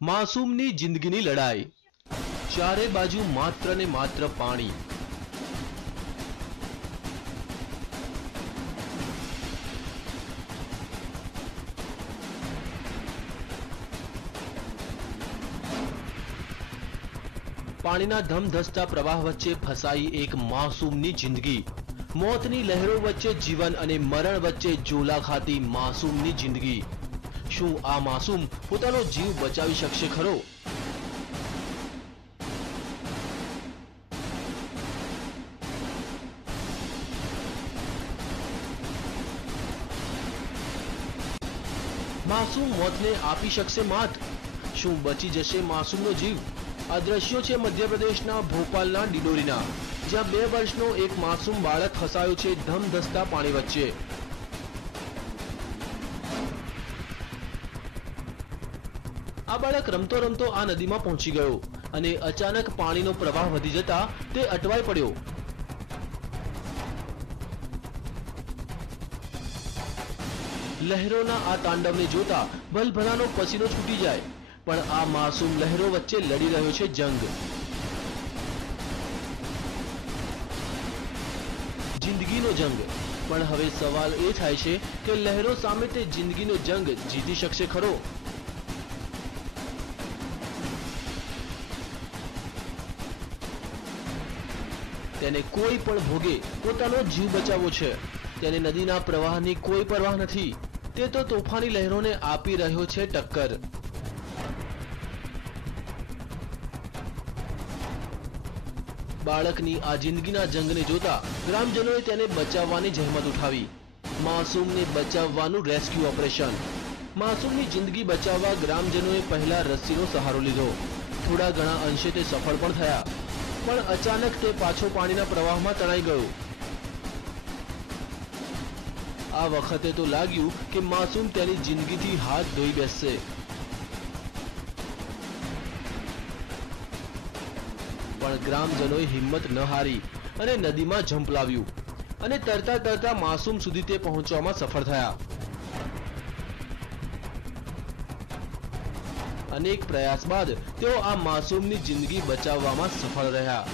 માસૂમની જિંદગીની લડાઈ, ચારે બાજુ માત્ર ને માત્ર પાણી। પાણીના ધમધસતા પ્રવાહ વચ્ચે ફસાઈ એક માસૂમની જિંદગી। મોતની લહેરો વચ્ચે જીવન અને મરણ વચ્ચે ઝોલા ખાતી માસૂમની જિંદગી। શું આ માસૂમ પોતાનો જીવ બચાવી શકશે ખરો? માસૂમ મોતને આપી શકશે માત? શું બચી જશે માસૂમનો જીવ? આ દ્રશ્યો છે મધ્યપ્રદેશના ભોપાલના ડિડોરીના, જ્યાં 2 વર્ષનો એક માસૂમ બાળક ફસાયો છે ધમધસતા પાણી વચ્ચે। આ બાળક રમતો રમતો આ નદીમાં પહોંચી ગયો અને અચાનક પાણીનો પ્રવાહ વધી જતા તે અટવાઈ પડ્યો। લહેરોના આ તાંડવને જોતા ભલભલાનો પસીનો છૂટી જાય, પણ આ માસૂમ લહેરો વચ્ચે લડી રહ્યો છે જંગ। જિંદગીનો જંગ। પણ હવે સવાલ એ થાય છે કે લહેરો સામે તે જિંદગીનો જંગ જીતી શકશે ખરો? તેને કોઈ પણ ભોગે પોતાનો જીવ બચાવવો છે। તેને નદીના પ્રવાહની કોઈ પરવાહ નથી। તે તો તોફાની લહેરોને આપી રહ્યો છે ટક્કર। બાળકની આ જિંદગીના જંગને જોતા ગ્રામજનોએ તેને બચાવવાની જહેમત ઉઠાવી। માસૂમને બચાવવાનું રેસ્ક્યુ ઓપરેશન। માસૂમની જિંદગી બચાવવા ગ્રામજનોએ પહેલા રસ્સીનો સહારો લીધો। થોડા ઘણા અંશે તે સફળ પણ થયા, પણ અચાનક તે પાછો પાણીના પ્રવાહમાં તણાઈ ગયો। આ વખતે તો લાગ્યું કે માસૂમ તેની જિંદગીથી હાથ ધોઈ બેસશે। પણ ગ્રામજનોએ હિંમત ન હારી અને નદીમાં ઝંપલાવ્યું અને તરતા તરતા માસૂમ સુધી તે પહોંચવામાં સફળ થયા। અનેક પ્રયાસ બાદ તેઓ આ માસૂમની જિંદગી બચાવવામાં સફળ રહ્યા।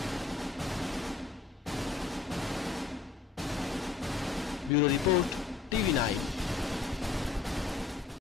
Bureau report, TV9।